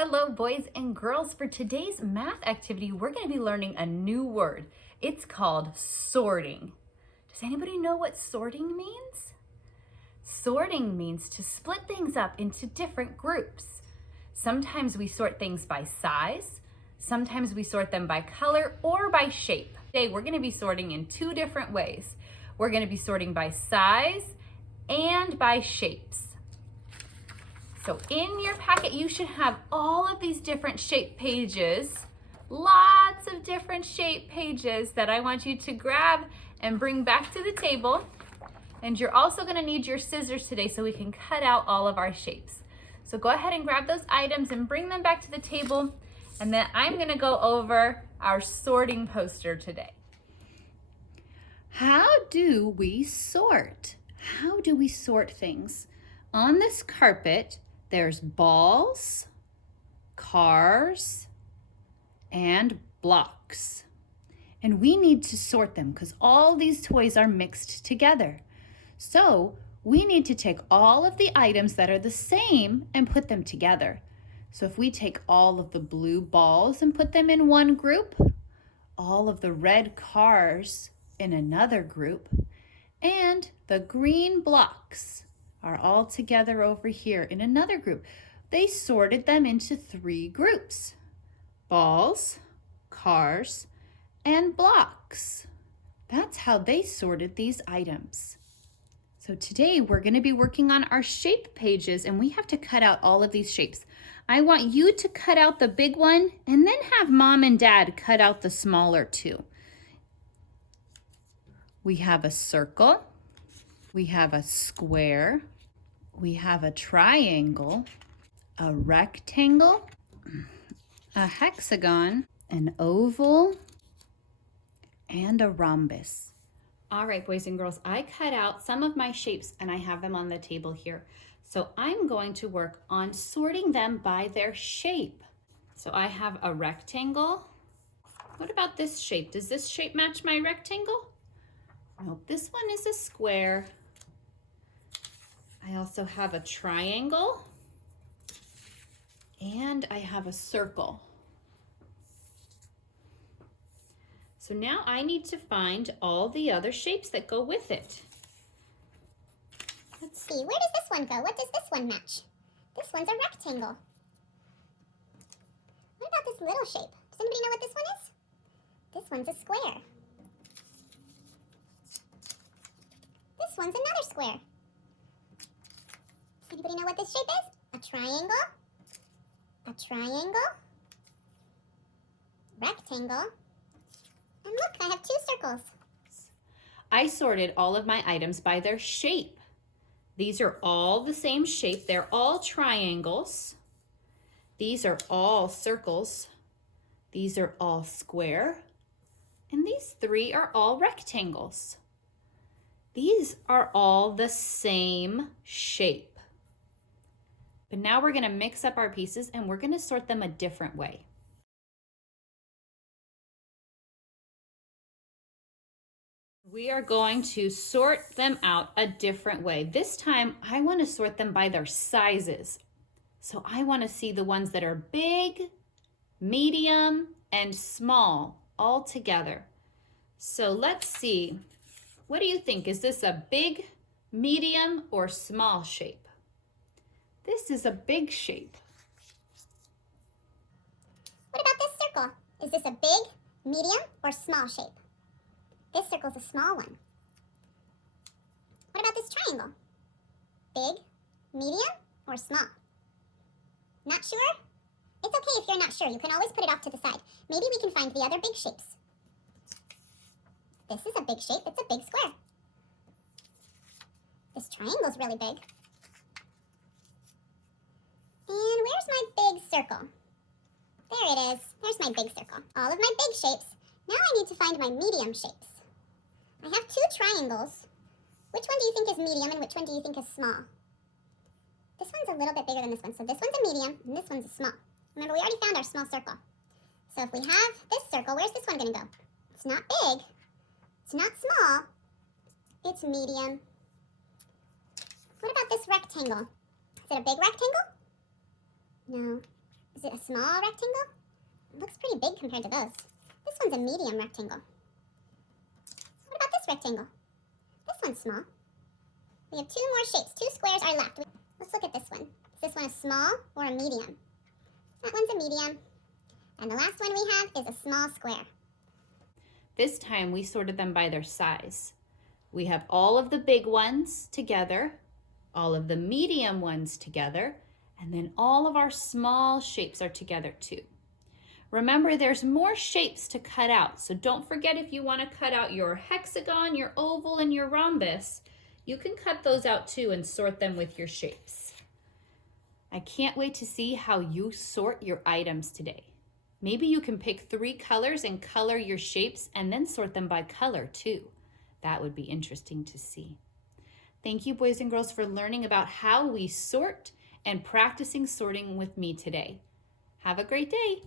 Hello, boys and girls. For today's math activity, we're going to be learning a new word. It's called sorting. Does anybody know what sorting means? Sorting means to split things up into different groups. Sometimes we sort things by size, sometimes we sort them by color or by shape. Today, we're going to be sorting in two different ways. We're going to be sorting by size and by shapes. So in your packet, you should have all of these different shape pages, lots of different shape pages that I want you to grab and bring back to the table. And you're also going to need your scissors today so we can cut out all of our shapes. So go ahead and grab those items and bring them back to the table. And then I'm going to go over our sorting poster today. How do we sort? How do we sort things? On this carpet, there's balls, cars, and blocks. And we need to sort them because all these toys are mixed together. So we need to take all of the items that are the same and put them together. So if we take all of the blue balls and put them in one group, all of the red cars in another group, and the green blocks are all together over here in another group. They sorted them into 3 groups: balls, cars, and blocks. That's how they sorted these items. So today we're going to be working on our shape pages, and we have to cut out all of these shapes. I want you to cut out the big one and then have Mom and Dad cut out the smaller two. We have a circle, we have a square, we have a triangle, a rectangle, a hexagon, an oval, and a rhombus. All right, boys and girls, I cut out some of my shapes and I have them on the table here. So I'm going to work on sorting them by their shape. So I have a rectangle. What about this shape? Does this shape match my rectangle? Nope, this one is a square. I also have a triangle and I have a circle. So now I need to find all the other shapes that go with it. Let's see, where does this one go? What does this one match? This one's a rectangle. What about this little shape? Does anybody know what this one is? This one's a square. This one's another square. Anybody know what this shape is? A triangle, rectangle, and look, I have 2 circles. I sorted all of my items by their shape. These are all the same shape. They're all triangles. These are all circles. These are all square. And these 3 are all rectangles. These are all the same shape. But now we're going to mix up our pieces and we're going to sort them a different way. We are going to sort them out a different way. This time, I want to sort them by their sizes. So I want to see the ones that are big, medium, and small all together. So let's see. What do you think? Is this a big, medium, or small shape? This is a big shape. What about this circle? Is this a big, medium, or small shape? This circle's a small one. What about this triangle? Big, medium, or small? Not sure? It's okay if you're not sure. You can always put it off to the side. Maybe we can find the other big shapes. This is a big shape. It's a big square. This triangle's really big. And where's my big circle? There it is. There's my big circle. All of my big shapes. Now I need to find my medium shapes. I have 2 triangles. Which one do you think is medium and which one do you think is small? This one's a little bit bigger than this one. So this one's a medium and this one's a small. Remember, we already found our small circle. So if we have this circle, where's this one going to go? It's not big. It's not small. It's medium. What about this rectangle? Is it a big rectangle? No. Is it a small rectangle? It looks pretty big compared to those. This one's a medium rectangle. What about this rectangle? This one's small. We have two more shapes. Two squares are left. Let's look at this one. Is this one a small or a medium? That one's a medium. And the last one we have is a small square. This time we sorted them by their size. We have all of the big ones together, all of the medium ones together, and then all of our small shapes are together too. Remember, there's more shapes to cut out, so don't forget if you want to cut out your hexagon, your oval, and your rhombus, you can cut those out too and sort them with your shapes. I can't wait to see how you sort your items today. Maybe you can pick 3 colors and color your shapes and then sort them by color too. That would be interesting to see. Thank you, boys and girls, for learning about how we sort and practicing sorting with me today. Have a great day.